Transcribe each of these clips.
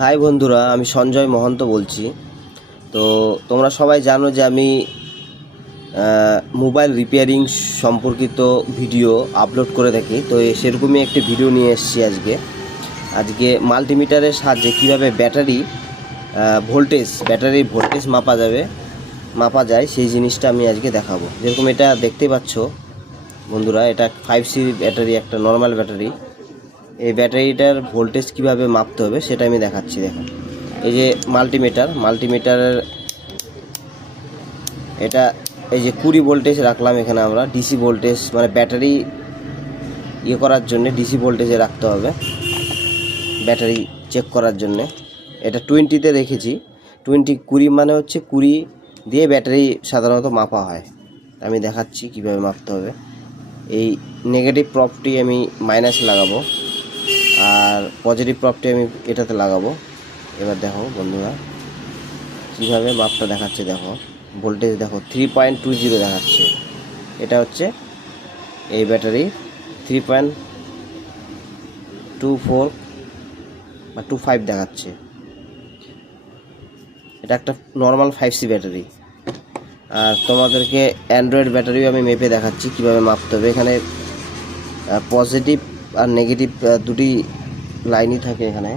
High বন্ধুরা, আমি সঞ্জয় মহন্ত বলছি। তো তোমরা সবাই জানো যে আমি মোবাইল রিপেয়ারিং সম্পর্কিত ভিডিও আপলোড করে থাকি। তো সেরকমই একটি ভিডিও নিয়ে এসেছি আজকে মাল্টিমিটারের সাহায্যে কীভাবে ব্যাটারির ভোল্টেজ মাপা যায় সেই জিনিসটা আমি আজকে দেখাবো। যেরকম এটা দেখতে পাচ্ছ বন্ধুরা, এটা 5C ব্যাটারি, একটা নর্মাল ব্যাটারি। এই ব্যাটারিটার ভোল্টেজ কিভাবে মাপতে হবে সেটা আমি দেখাচ্ছি। দেখো, এই যে মাল্টিমিটারের এটা এই যে 20 ভোল্টেজ রাখলাম এখানে। আমরা ডিসি ভোল্টেজ মানে ব্যাটারি করার জন্য ডিসি ভোল্টেজে রাখতে হবে, ব্যাটারি চেক করার জন্য। এটা 20-তে রেখেছি। 20 মানে হচ্ছে 20 দিয়ে ব্যাটারি সাধারণত মাপা হয়। আমি দেখাচ্ছি কিভাবে মাপতে হবে। এই নেগেটিভ প্রপটি আমি মাইনাসে লাগাবো আর পজিটিভ প্রপটি আমি এটাতে লাগাবো। এবার দেখো বন্ধুরা কীভাবে মাপটা দেখাচ্ছে। দেখো ভোল্টেজ দেখো 3.20 দেখাচ্ছে। এটা হচ্ছে এই ব্যাটারি 3.24 বা 25 দেখাচ্ছে। এটা একটা নর্মাল 5C ব্যাটারি। আর তোমাদেরকে অ্যান্ড্রয়েড ব্যাটারিও আমি মেপে দেখাচ্ছি কীভাবে মাপতে হবে। এখানে পজিটিভ আর নেগেটিভ দুটি লাইনই থাকে। এখানে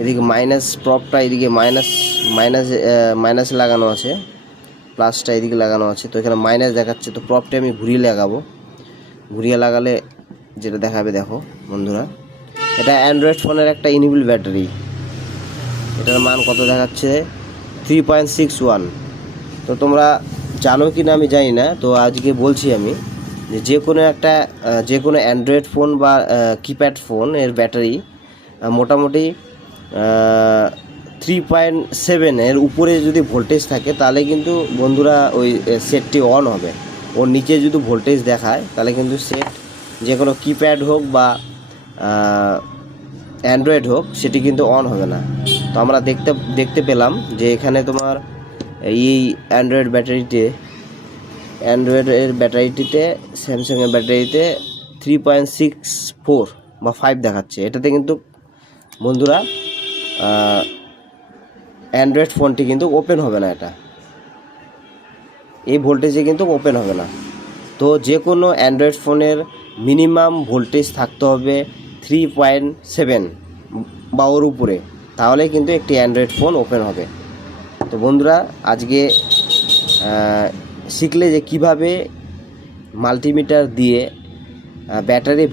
এদিকে মাইনাস প্রপটা, এদিকে মাইনাস লাগানো আছে, প্লাসটা এদিকে লাগানো আছে। তো এখানে মাইনাস দেখাচ্ছে, তো প্রপটা আমি ঘুরিয়ে লাগালে যেটা দেখাবে। দেখো বন্ধুরা, এটা অ্যান্ড্রয়েড ফোনের একটা ইনেবল ব্যাটারি। এটার মান কত দেখাচ্ছে? 3.61। তো তোমরা জানো কি না আমি জানি না। তো আজকে বলছি আমি যে কোনো অ্যান্ড্রয়েড ফোন বা কিপ্যাড ফোন এর ব্যাটারি মোটামুটি 3.7 উপরে যদি ভোল্টেজ থাকে তাহলে কিন্তু বন্ধুরা ওই সেটটি অন হবে। ওর নিচে যদি ভোল্টেজ দেখায় তাহলে কিন্তু সেট, যে কোনো কিপ্যাড হোক বা অ্যান্ড্রয়েড হোক, সেটি কিন্তু অন হবে না। তো আমরা দেখতে পেলাম যে এখানে তোমার এই অ্যান্ড্রয়েডের ব্যাটারিটিতে স্যামসাংয়ের ব্যাটারিতে 3.64 বা 5 দেখাচ্ছে। এটাতে কিন্তু বন্ধুরা অ্যান্ড্রয়েড ফোনটি কিন্তু ওপেন হবে না। এই ভোল্টেজে কিন্তু ওপেন হবে না। তো যে কোনো অ্যান্ড্রয়েড ফোনের মিনিমাম ভোল্টেজ থাকতে হবে 3.7 বা ওর উপরে, তাহলে কিন্তু একটি অ্যান্ড্রয়েড ফোন ওপেন হবে। তো বন্ধুরা আজকে শিখলে যে কিভাবে মাল্টিমিটার দিয়ে ব্যাটারি